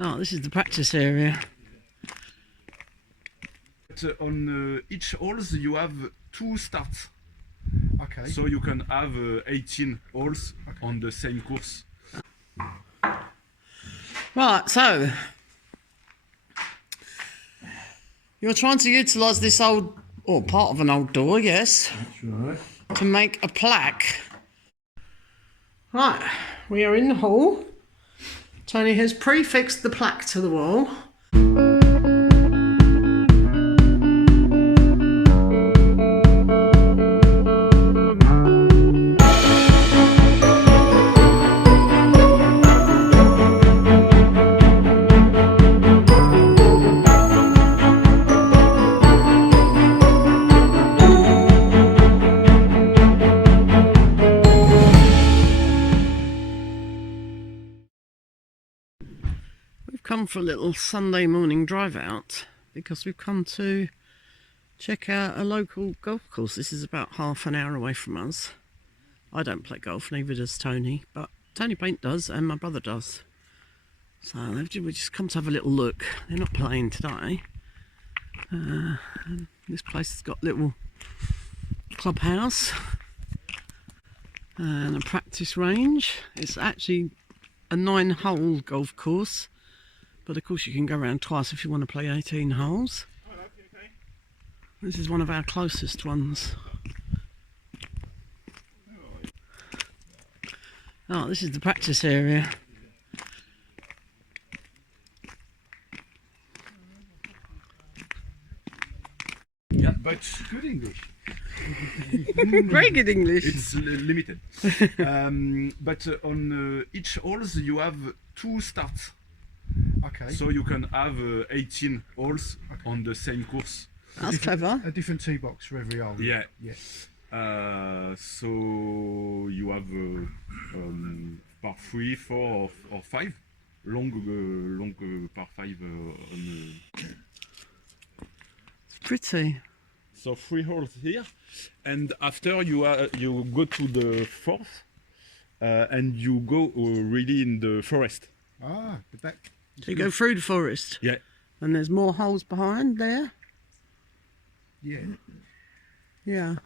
Oh, this is the practice area. On each holes you have 2 starts. Okay. So you can have 18 holes on the same course. Right, so you're trying to utilise this old, or part of an old door, yes, That's right. to make a plaque. Right, we are in the hall. Tony has prefixed the plaque to the wall. Come for a little Sunday morning drive out because we've come to check out a local golf course. This is about half an hour away from us. I don't play golf, neither does Tony, but Tony Paint does and my brother does. So we just come to have a little look. They're not playing today. This place has got a little clubhouse and a practice range. It's actually a 9-hole golf course. But of course you can go around twice if you want to play 18 holes. This is one of our closest ones. Oh, this is the practice area. Yeah, but good English. Very good English. It's limited. But on each holes you have 2 starts. Okay. So you can have 18 holes on the same course. That's clever. A different tee box for every hole. Yeah. Yeah. So you have par 3, 4 or 5 long par 5 on. It's pretty. So 3 holes here, and after you go to the 4th, and you go really in the forest. Ah, but that. So you go through the forest. Yeah. And there's more holes behind there. Yeah. Yeah.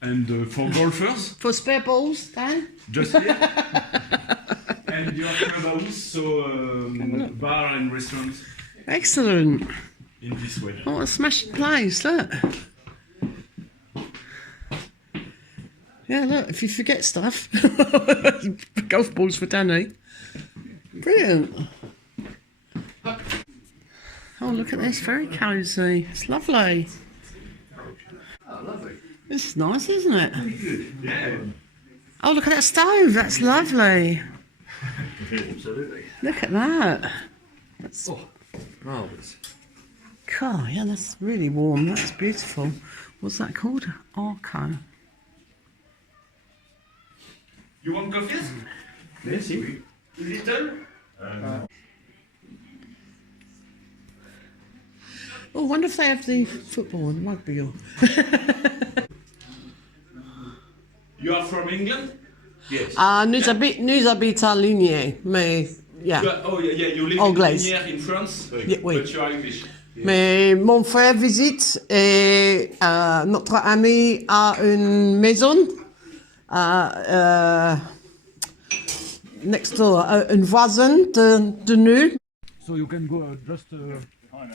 And for golfers, For spare balls, Dan? just here. And you have clubhouse, so bar and restaurants Excellent. in this way. Oh, what a smashing place, look. Yeah, look, if you forget stuff, golf balls for Danny. Brilliant. Oh, look at this, very cosy. It's lovely. Oh, lovely. This is nice, isn't it? Yeah. Oh, look at that stove, that's lovely. Absolutely. Look at that. That's, Marvellous. God, yeah, that's really warm. That's beautiful. What's that called? Arco. You want coffees? Merci. Little? Oh, I wonder if they have the football and rugby or... You are from England? Yes. Nous habitons à Ligné, mais... Yeah. You live Anglaise. in France, Yeah, oui. but you are English. Mais mon frère visite et notre ami a une maison next door, une voisine de nous. So you can go just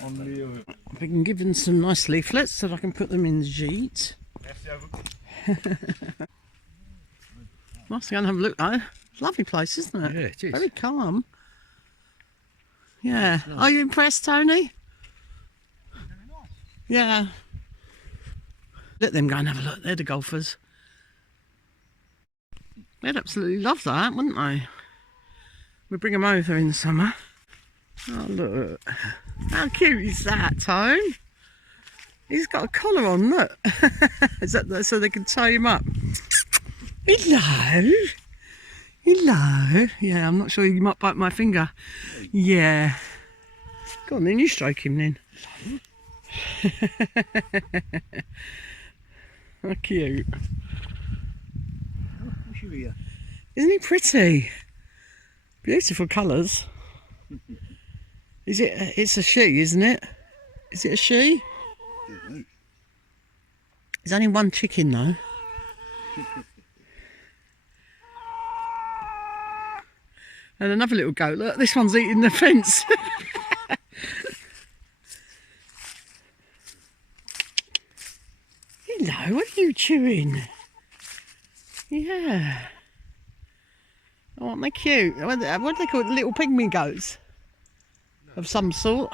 only. I've been given some nice leaflets so that I can put them in the sheet. Nice to go and have a look though. Lovely place, isn't it? Yeah, it is. Very calm. Yeah. Are you impressed, Tony? Yeah. Let them go and have a look. They're the golfers. They'd absolutely love that, wouldn't they? We bring them over in the summer. Oh, look. How cute is that, Tone? He's got a collar on, look. Is that so they can tie him up? Hello. Hello. Yeah, I'm not sure, you might bite my finger. Yeah. Go on then, you stroke him then. How cute. Isn't he pretty? Beautiful colours. Is it? It's a she, isn't it? Is it a she? There's only one chicken though. And another little goat. Look, this one's eating the fence. Hello, what are you chewing? Yeah. Oh, aren't they cute? What do they call it? Little pygmy goats? Of some sort.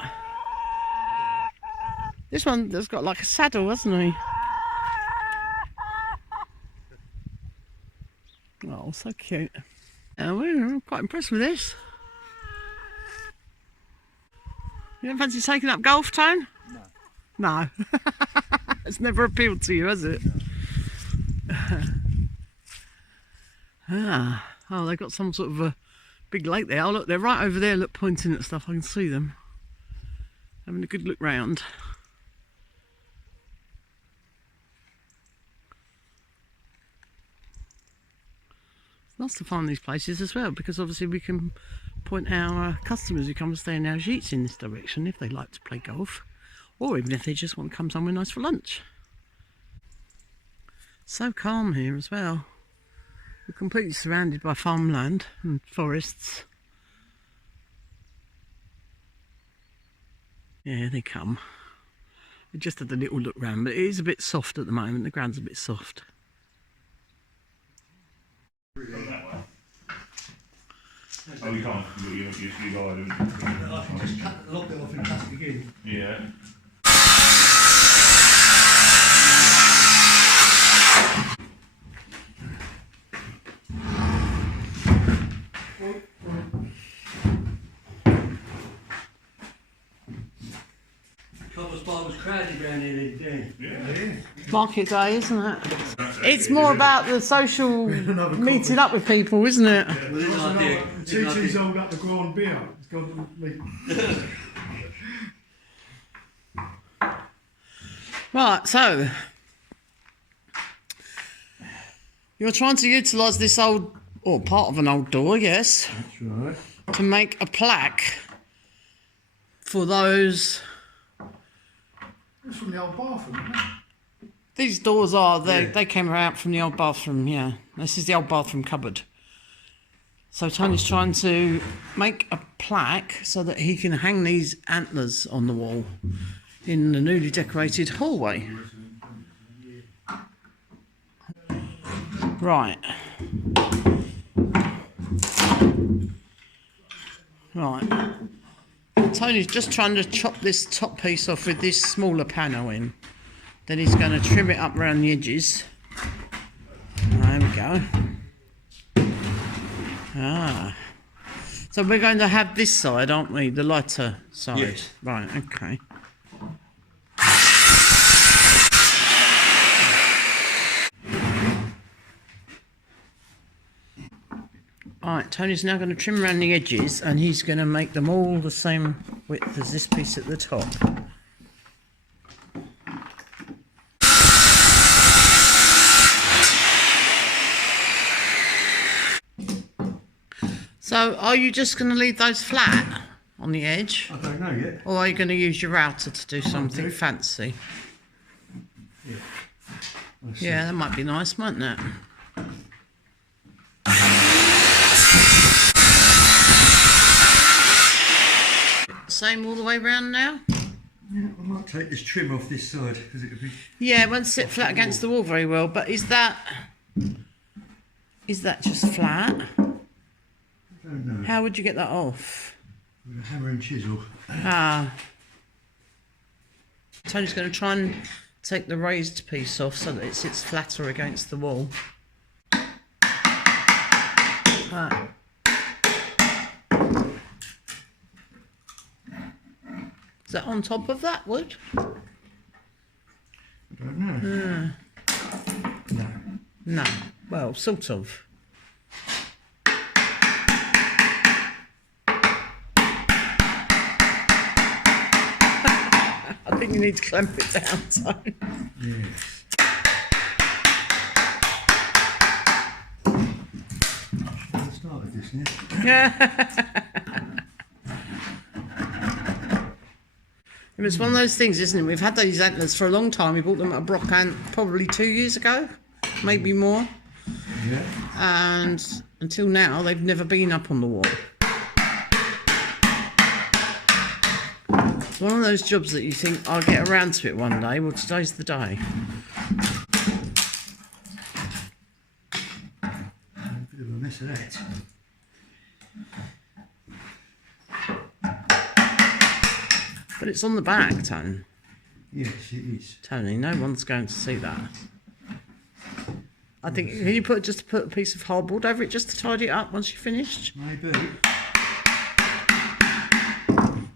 This one has got like a saddle, hasn't he? Oh, so cute. We're quite impressed with this. You don't fancy taking up golf, Tone? No. No. It's never appealed to you, has it? Ah. Oh, they've got some sort of a big lake there. Oh, look, they're right over there, look, pointing at stuff. I can see them. Having a good look round. Nice to find these places as well, because obviously we can point our customers who come to stay in our sheets in this direction if they like to play golf, or even if they just want to come somewhere nice for lunch. So calm here as well. We're completely surrounded by farmland and forests. Yeah, they come. We just had a little look round, but it is a bit soft at the moment. The ground's a bit soft. Oh, you can't. You go ahead. I can just cut the lock off and plastic again. Yeah. Cobblers Bar was crowded around here the other day. Yeah. Market day, isn't it? It's more about the social meeting up with people, isn't it? TT's hold up the grand beer. It's gone to me. Right, so you're trying to utilise this old, or part of an old door, yes, That's right. to make a plaque for those. It's from the old bathroom, isn't it? These doors are, they came out from the old bathroom, yeah. This is the old bathroom cupboard. So Tony's trying to make a plaque so that he can hang these antlers on the wall in the newly decorated hallway. Right. Right. Tony's just trying to chop this top piece off with this smaller panel in. Then he's going to trim it up around the edges. There we go. Ah. So we're going to have this side, aren't we? The lighter side. Yes. Right, okay. Alright, Tony's now going to trim around the edges and he's going to make them all the same width as this piece at the top. So, are you just going to leave those flat on the edge? I don't know yet. Or are you going to use your router to do something fancy? Yeah, that might be nice, mightn't it? Same all the way round now? Yeah, I might take this trim off this side because it would be. Yeah, it won't sit flat against the wall very well, but is that just flat? I don't know. How would you get that off? With a hammer and chisel. Ah. Tony's going to try and take the raised piece off so that it sits flatter against the wall. Ah. Is that on top of that wood? I don't know. No. No. Well, sort of. I think you need to clamp it down, Tony. Yes. Should have started this now. Yeah. It's one of those things, isn't it? We've had these antlers for a long time. We bought them at a Brocante probably 2 years ago, maybe more. Yeah. And until now, they've never been up on the wall. It's one of those jobs that you think, I'll get around to it one day. Well, today's the day. A bit of a mess of that. But it's on the back, Tony. Yes, it is. Tony, no one's going to see that. I think, can you put a piece of hardboard over it just to tidy it up once you've finished? Maybe.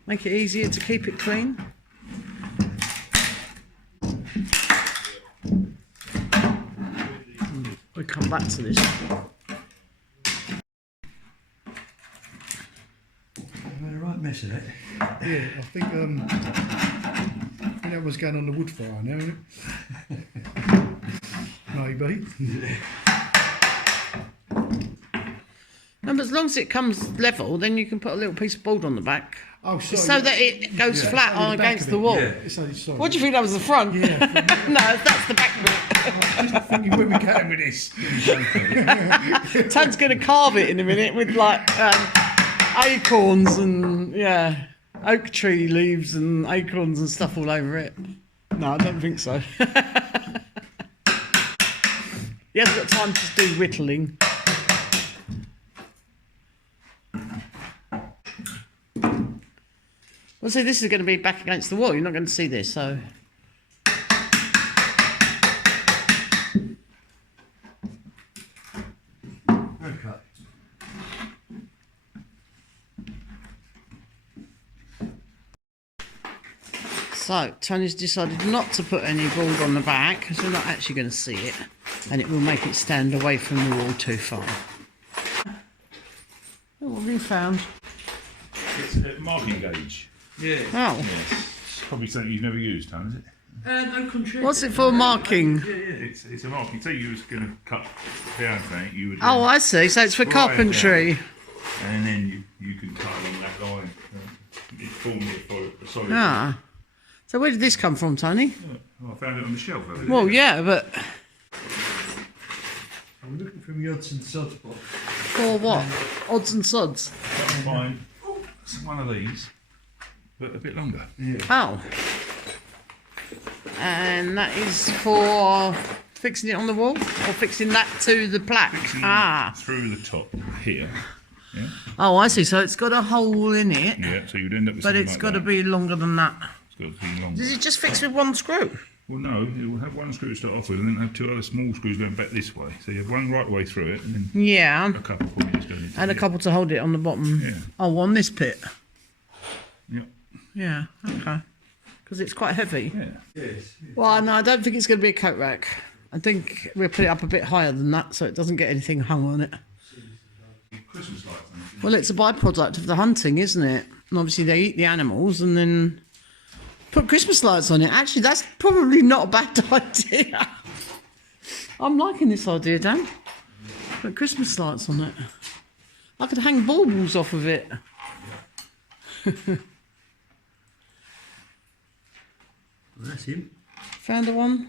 Make it easier to keep it clean. We'll come back to this. I've had a right mess of that. Yeah, I think that was going on the wood fire now, isn't it? Maybe. No, but as long as it comes level, then you can put a little piece of board on the back. Oh, sorry. So that it goes flat It's only on the back against of the it. wall. Yeah. It's only, sorry. What do you think that was the front? Yeah. No, that's the back bit. I was thinking, where we going with this? Tad's going to carve it in a minute with like acorns and oak tree leaves and acorns and stuff all over it. No, I don't think so. He hasn't got time to do whittling. Well, see, this is going to be back against the wall. You're not going to see this, so. Okay. So, Tony's decided not to put any board on the back because we're not actually going to see it, and it will make it stand away from the wall too far. Oh, what have you found? It's a marking gauge. Yeah. Oh, Yes. It's probably something you've never used, Tom, is it? No country. what's it for marking? Yeah, yeah. It's a marking. Say you was going to cut down something, you would. Oh, I see. So it's for Right, carpentry. And then you can cut along that line. It forms a solid. Ah. So where did this come from, Tony? Oh, I found it on the shelf over there. Well, yeah, but I'm looking from the odds and sods box. for what? Odds and sods. Find one of these, but a bit longer. Yeah. Oh. And that is for fixing it on the wall or fixing that to the plaque? Through the top here. Yeah. Oh, I see. So it's got a hole in it, Yeah. So you'd end up with but something it's like got to that. be longer than that. It's got to be longer. Does it just fix with one screw? Well, no. It will have one screw to start off with, and then have two other small screws going back this way. So you have one right way through it, and then Yeah. a couple points going into And a here. couple to hold it on the bottom. Yeah. Oh, on this bit. Yep. Yeah. Okay. Because it's quite heavy. Yeah. Yes. Well, no, I don't think it's going to be a coat rack. I think we'll put it up a bit higher than that so it doesn't get anything hung on it. Christmas lights on it. Well, it's a byproduct of the hunting, isn't it? And obviously they eat the animals and then put Christmas lights on it. Actually, that's probably not a bad idea. I'm liking this idea, Dan. Put Christmas lights on it. I could hang baubles off of it. Well, that's him. Found a one.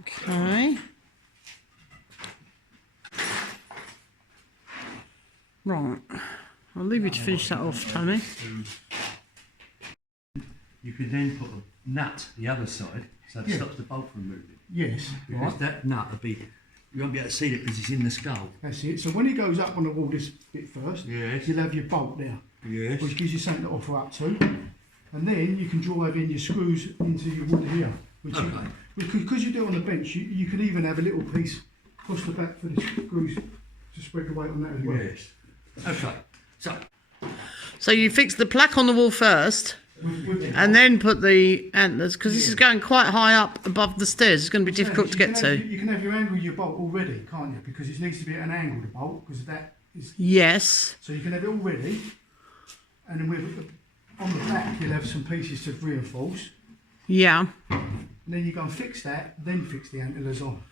Okay. Right. I'll leave you to finish that off, Tony. You can then put a nut the other side, so it stops the bolt from moving. Yes. Because Right. that nut will be, you won't be able to see it because it's in the skull. That's it. So when it goes up on the wall, this bit first, Yes. you'll have your bolt there, Yes. which gives you something to offer up to. And then you can drive in your screws into your wood here. Which Okay. because you do it on the bench, you can even have a little piece across the back for the screws to spread the weight on that as well. Yes. Okay. So you fix the plaque on the wall first and then put the antlers, because this is going quite high up above the stairs. It's going to be difficult to get to. You can have your angle of your bolt already, can't you? Because it needs to be at an angle, the bolt, because that is... Yes. So you can have it all ready, and then on the back you'll have some pieces to reinforce, Yeah. and then you go and fix that, then fix the antlers on.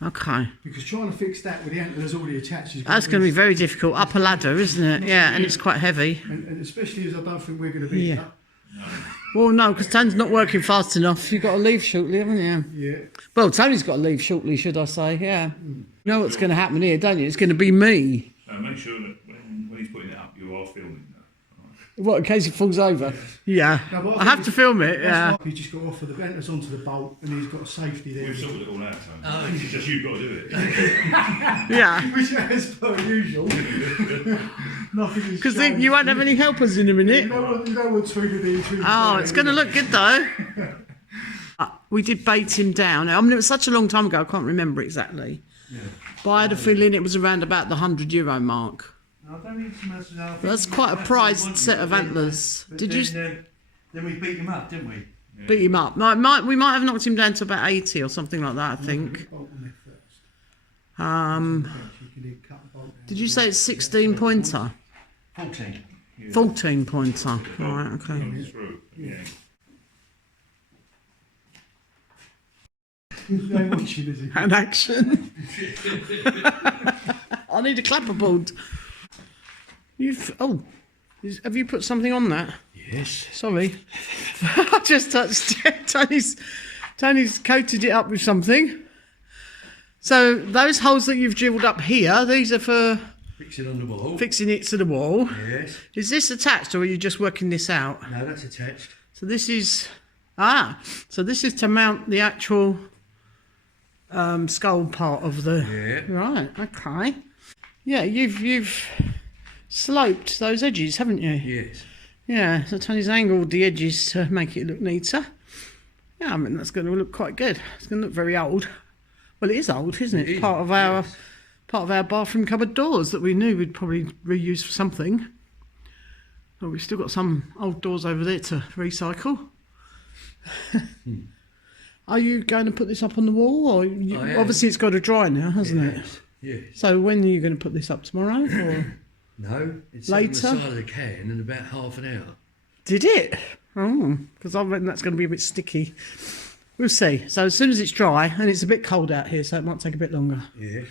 Okay. Because trying to fix that with the antlers already attached is That's going to be very difficult. Up a ladder, isn't it? Yeah, and it's quite heavy. and especially as I don't think we're going to be Yeah. here, Well, no, because Tony's not working fast enough. You've got to leave shortly, haven't you? Yeah. Well, Tony's got to leave shortly, should I say? Yeah. You know what's going to happen here, don't you? It's going to be me. Make sure that when he's putting it up, you are filming that. What, in case it falls over? Yeah. No, but I have to film it, yeah. He's just got off of the venters onto the bolt and he's got a safety there. We've sorted it all out, so it's just you've got to do it. Yeah. Which as per usual. Nothing is Because changed. you won't have any helpers in a minute. You know what tweedledee. Oh, it's going to look good though. We did bait him down. I mean, it was such a long time ago, I can't remember exactly. Yeah. But I had a feeling it was around about the €100 mark. I don't need to mess it up. That's quite a prized set of antlers. Did you? Then we beat him up, didn't we? Beat him up. We might have knocked him down to about 80 or something like that, I think. Did you say it's 16 pointer? 14. 14 pointer. Right, okay. Comes through. Yeah. And action. I need a clapperboard. Have you put something on that? Yes. Sorry. I just touched it. Tony's coated it up with something. So those holes that you've drilled up here, these are for Fix it on the wall. fixing it to the wall. Yes. Is this attached or are you just working this out? No, that's attached. So this is to mount the actual skull part of the. Yeah. Right. Okay. Yeah, you've sloped those edges, haven't you? Yes. Yeah. So Tony's angled the edges to make it look neater. Yeah, I mean that's going to look quite good. It's going to look very old. Well, it is old, isn't it? It is, Part of our bathroom cupboard doors that we knew we'd probably reuse for something. Well, we've still got some old doors over there to recycle. Are you going to put this up on the wall, or obviously it's got to dry now, hasn't it? Yes. So when are you going to put this up tomorrow, or No, it's later? on the side of the can in about half an hour. Did it? Oh, because I reckon that's going to be a bit sticky. We'll see. So as soon as it's dry, and it's a bit cold out here, so it might take a bit longer. Yeah.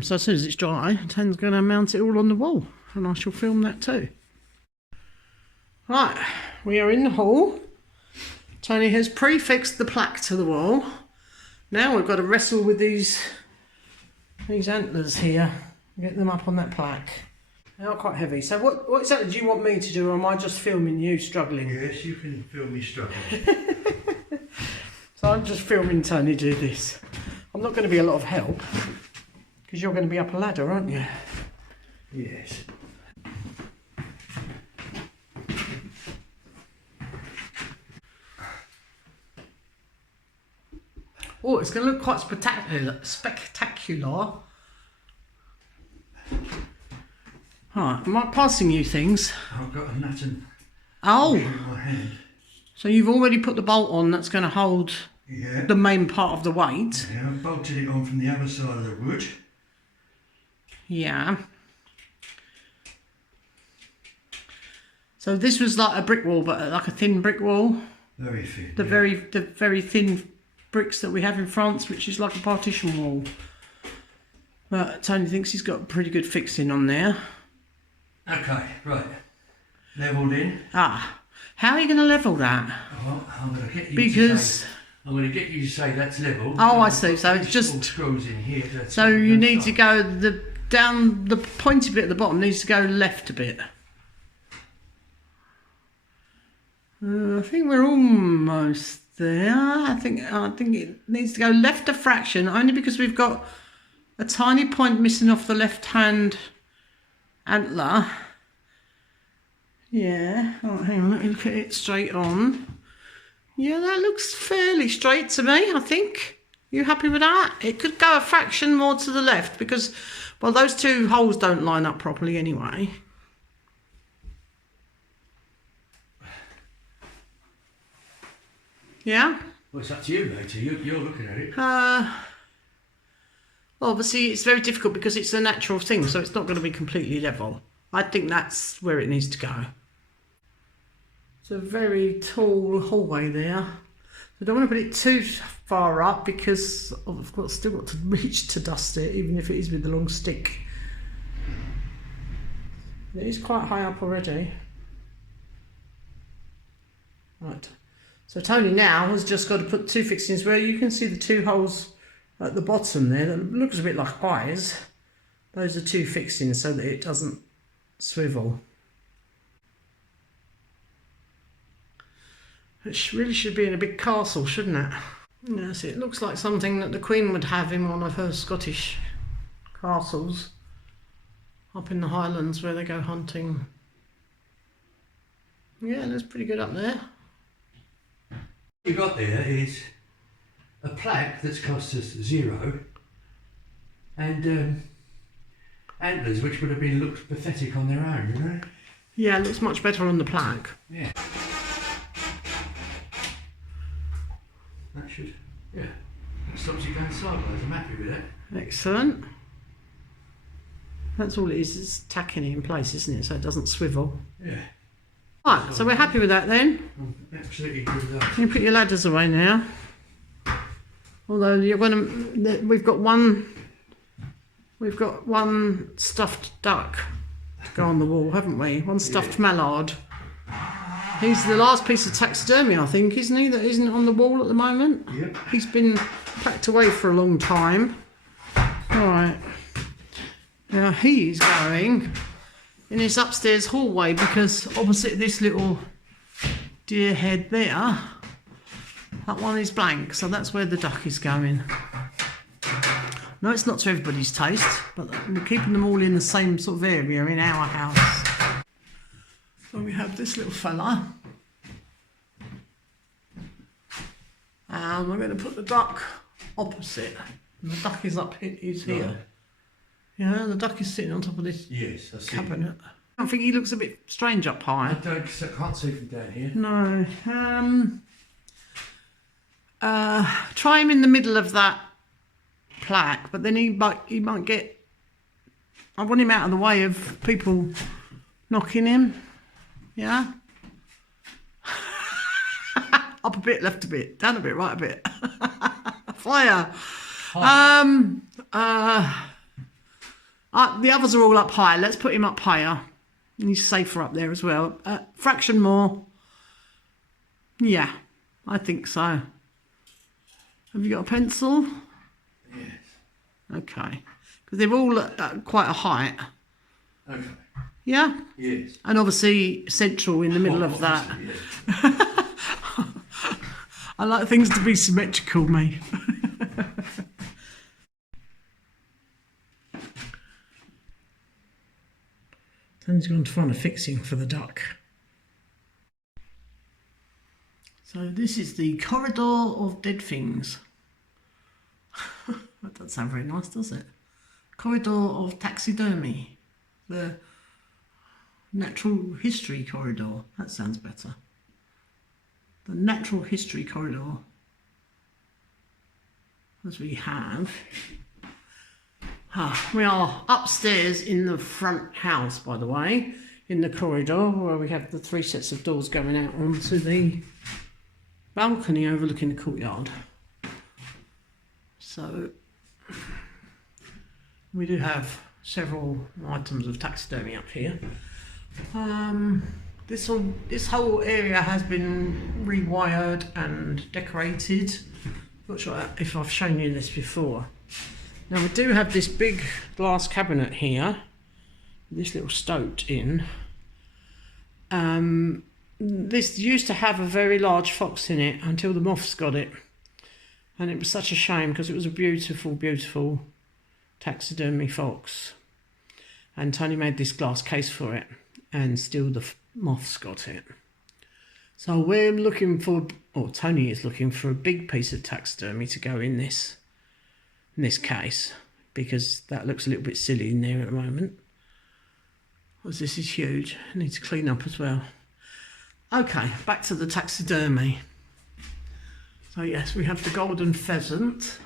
So as soon as it's dry, Tan's going to mount it all on the wall, and I shall film that too. Right, we are in the hall. Tony has prefixed the plaque to the wall. Now we've got to wrestle with these antlers here. Get them up on that plaque. They are quite heavy. So what exactly do you want me to do, or am I just filming you struggling? Yes, you can film me struggling. So I'm just filming Tony do this. I'm not going to be a lot of help, because you're going to be up a ladder, aren't you? Yes. Oh, it's going to look quite spectacular. Right, am I passing you things? I've got a nut and Oh, in my hand. so you've already put the bolt on that's going to hold Yeah. the main part of the weight. Yeah, I bolted it on from the other side of the wood. Yeah. So this was like a brick wall, but like a thin brick wall. Very thin. The very thin bricks that we have in France, which is like a partition wall. But Tony thinks he's got pretty good fixing on there. Okay, right. Levelled in. Ah, how are you going to level that? Well, I'm going to get you Because to say that's level. oh, I see. So it's All just screws in here. so you need to go down the pointy bit at the bottom needs to go left a bit. I think we're almost there. I think it needs to go left a fraction, only because we've got a tiny point missing off the left hand antler. Yeah. Oh, hang on, let me look at it straight on. Yeah, that looks fairly straight to me, I think. You happy with that? It could go a fraction more to the left because, well, those two holes don't line up properly anyway. Yeah? Well, it's up to you, matey. You're looking at it. Well, obviously it's very difficult because it's a natural thing, so it's not going to be completely level. I think that's where it needs to go. It's a very tall hallway there. I don't want to put it too far up because I've still got to reach to dust it, even if it is with the long stick. It is quite high up already. Right. So Tony now has just got to put 2 fixings where you can see the 2 holes at the bottom there that looks a bit like eyes. Those are 2 fixings so that it doesn't swivel. It really should be in a big castle, shouldn't it? Yes, it looks like something that the Queen would have in one of her Scottish castles up in the Highlands where they go hunting. Yeah, that's pretty good up there. What you got there is a plaque that's cost us 0 and antlers which would have been looked pathetic on their own, you know? Yeah, it looks much better on the plaque. Yeah. That should, yeah. That stops you going sideways. I'm happy with that. Excellent. That's all it is, it's tacking it in place, isn't it, so it doesn't swivel. Yeah. Right, so we're happy with that then. I'm absolutely good with that. You can put your ladders away now. Although you're going to, we've got one stuffed duck to go on the wall, haven't we? One stuffed mallard. He's the last piece of taxidermy, I think, isn't he? That isn't on the wall at the moment. Yep. He's been packed away for a long time. All right. Now he's going in his upstairs hallway because opposite this little deer head there, that one is blank, so that's where the duck is going. No, it's not to everybody's taste, but we're keeping them all in the same sort of area in our house. So we have this little fella. And we're going to put the duck opposite. And the duck is up here, is here. Right. Yeah, the duck is sitting on top of this Yes, I see. cabinet. I think he looks a bit strange up high. I can't see from down here. No. Try him in the middle of that plaque, but then he might get. I want him out of the way of people knocking him. Yeah. Up a bit, left a bit, down a bit, right a bit. Fire. The others are all up high. Let's put him up higher. He's safer up there as well. Fraction more. Yeah, I think so. Have you got a pencil? Yes. Okay. Because they're all at quite a height. Okay. Yeah? Yes. And obviously central in the middle of that. Yes. I like things to be symmetrical, mate. Tony's gone to find a fixing for the duck. So this is the corridor of dead things. That doesn't sound very nice, does it? Corridor of taxidermy. The natural history corridor. That sounds better. The natural history corridor. As we have. We are upstairs in the front house, by the way, in the corridor where we have the 3 sets of doors going out onto the balcony overlooking the courtyard. So we do have several items of taxidermy up here. This whole area has been rewired and decorated. Not sure if I've shown you this before. Now we do have this big glass cabinet here, this little stoat in. This used to have a very large fox in it until the moths got it. And it was such a shame because it was a beautiful, beautiful taxidermy fox. And Tony made this glass case for it and still the moths got it. So we're looking for, or Tony is looking for a big piece of taxidermy to go in this case, because that looks a little bit silly in there at the moment. Because this is huge. I need to clean up as well. Okay, back to the taxidermy. So yes, we have the golden pheasant.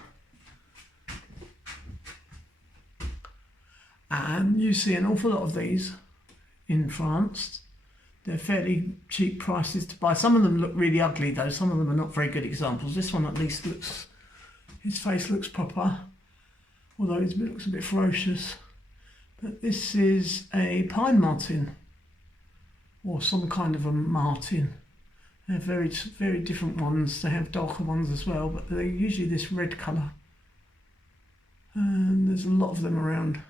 And you see an awful lot of these in France. They're fairly cheap prices to buy. Some of them look really ugly though. Some of them are not very good examples. This one at least looks, his face looks proper, although it looks a bit ferocious. But this is a pine marten, or some kind of a marten. They're very different ones. They have darker ones as well, but they're usually this red colour. And there's a lot of them around.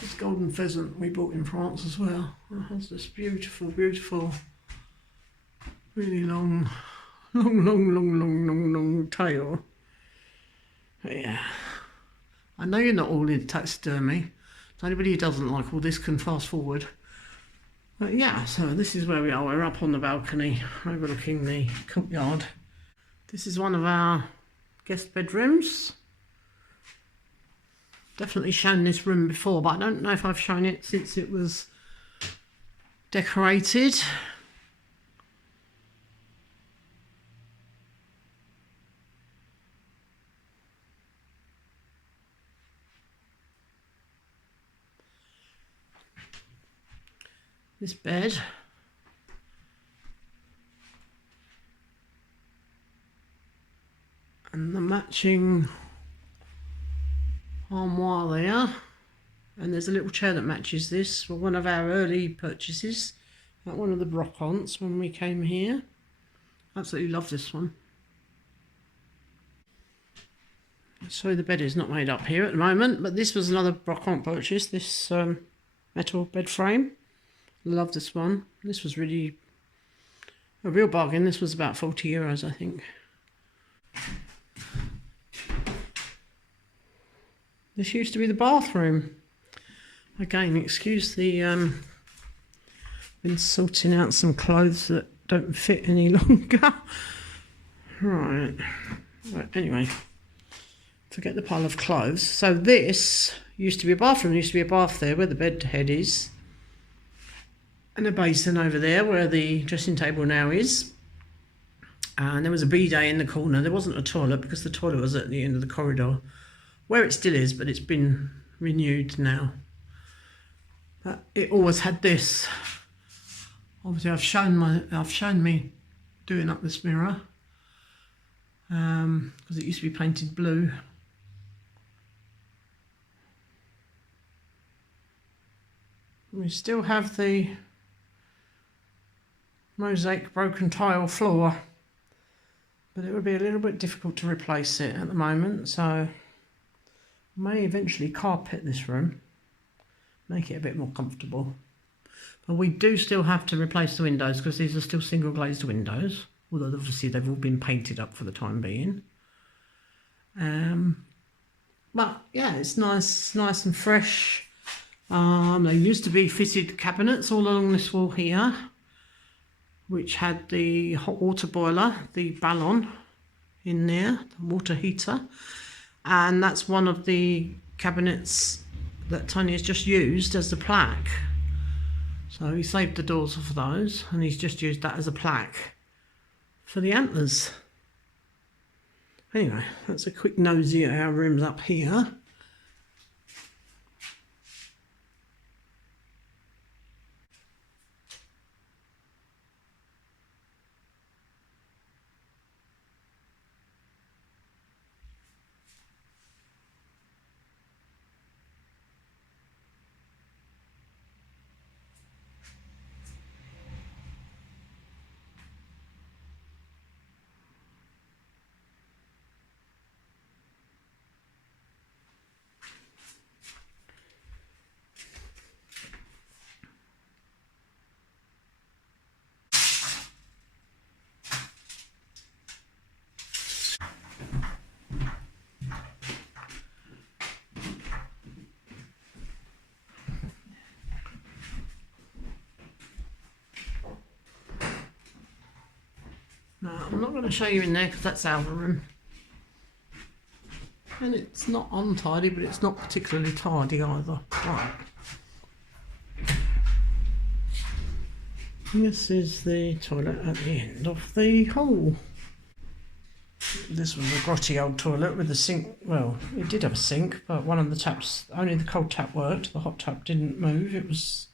This golden pheasant we bought in France as well. It has this beautiful, beautiful, really long tail. But yeah, I know you're not all into taxidermy. So anybody who doesn't like all this can fast forward. But yeah, so this is where we are. We're up on the balcony overlooking the courtyard. This is one of our guest bedrooms. Definitely shown this room before, but I don't know if I've shown it since it was decorated. This bed. And the matching armoire there. And there's a little chair that matches this for one of our early purchases at one of the Brocantes when we came here. Absolutely love this one. So the bed is not made up here at the moment, but this was another Brocante purchase, this metal bed frame. Love this one. This was really a real bargain. This was about 40 euros, I think. This used to be the bathroom. Again, excuse the been sorting out some clothes that don't fit any longer. Right. Anyway, forget the pile of clothes. So this used to be a bathroom. There used to be a bath there where the bed head is. And a basin over there where the dressing table now is. And there was a bidet in the corner. There wasn't a toilet because the toilet was at the end of the corridor, where it still is, but it's been renewed now. But it always had this. Obviously, I've shown me doing up this mirror because it used to be painted blue. We still have the mosaic broken tile floor, but it would be a little bit difficult to replace it at the moment, so I may eventually carpet this room, make it a bit more comfortable. But we do still have to replace the windows because these are still single glazed windows, although obviously they've all been painted up for the time being. But yeah, it's nice and fresh. There used to be fitted cabinets all along this wall here, which had the hot water boiler, the ballon in there, the water heater. And that's one of the cabinets that Tony has just used as the plaque. So he saved the doors off of those and he's just used that as a plaque for the antlers. Anyway, that's a quick nosy at our rooms up here. No, I'm not going to show you in there because that's our room. And it's not untidy, but it's not particularly tidy either. Right. This is the toilet at the end of the hall. This was a grotty old toilet with a sink. Well, it did have a sink, but one of the taps, only the cold tap worked. The hot tap didn't move. It was,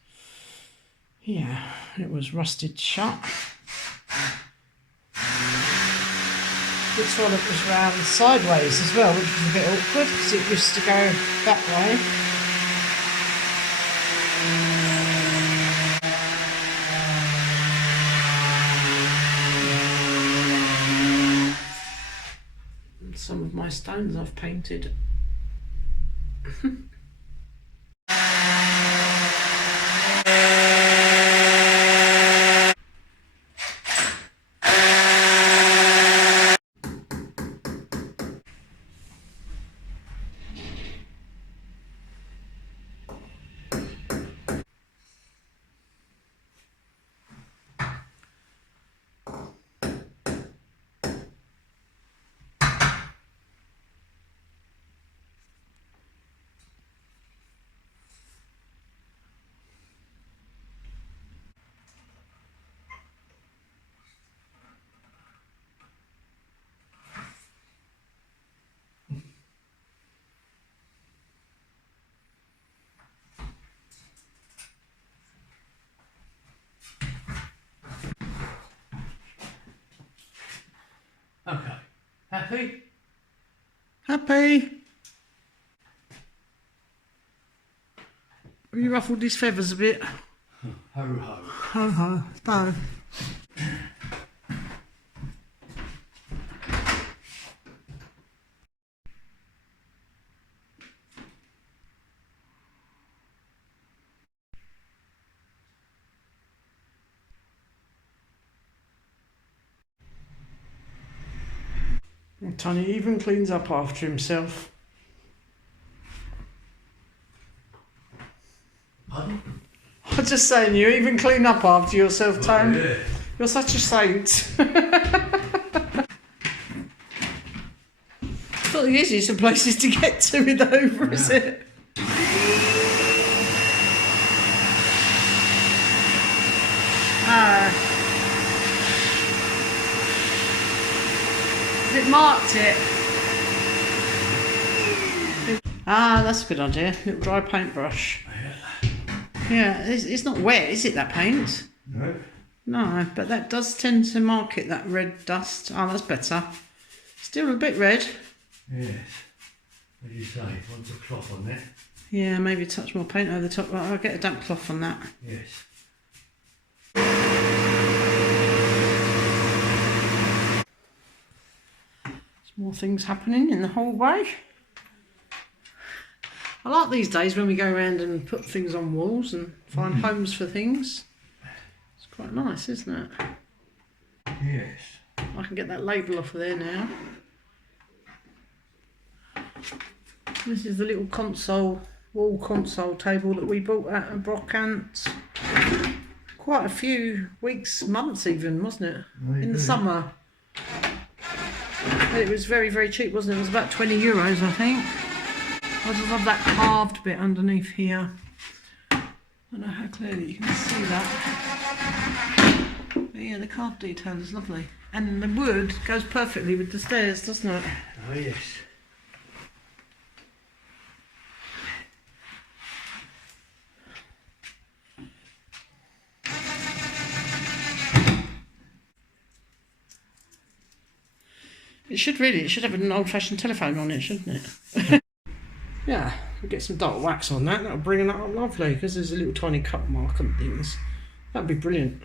yeah, it was rusted shut. The toilet was round sideways as well, which was a bit awkward because it used to go that way. my stones I've painted. Okay. Happy? Happy? Have you ruffled his feathers a bit? Ho ho. Ho ho, no. Tony even cleans up after himself. Pardon? I'm just saying, you even clean up after yourself, Tony. Yeah. You're such a saint. It's not the easiest of places to get to with over, is it? It marked it. Ah, that's a good idea. Little dry paintbrush. Yeah, it's not wet, is it, that paint? No. No, but that does tend to mark it, that red dust. Oh, that's better. Still a bit red. Yes. What do you say? Want a cloth on that? Yeah, maybe a touch more paint over the top. Right, I'll get a damp cloth on that. Yes. More things happening in the hallway. I like these days when we go around and put things on walls and find homes for things. It's quite nice, isn't it? Yes. I can get that label off of there now. This is the little console, wall console table that we bought at Brocantes. Quite a few weeks, months even, wasn't it? In the summer. It was very, very cheap, wasn't it? It was about €20, I think. I just love that carved bit underneath here. I don't know how clearly you can see that. But yeah, the carved detail is lovely. And the wood goes perfectly with the stairs, doesn't it? Oh yes. It should have an old-fashioned telephone on it, shouldn't it? Yeah, we'll get some dark wax on that. That'll bring it up lovely, because there's a little tiny cut mark and things. That'd be brilliant.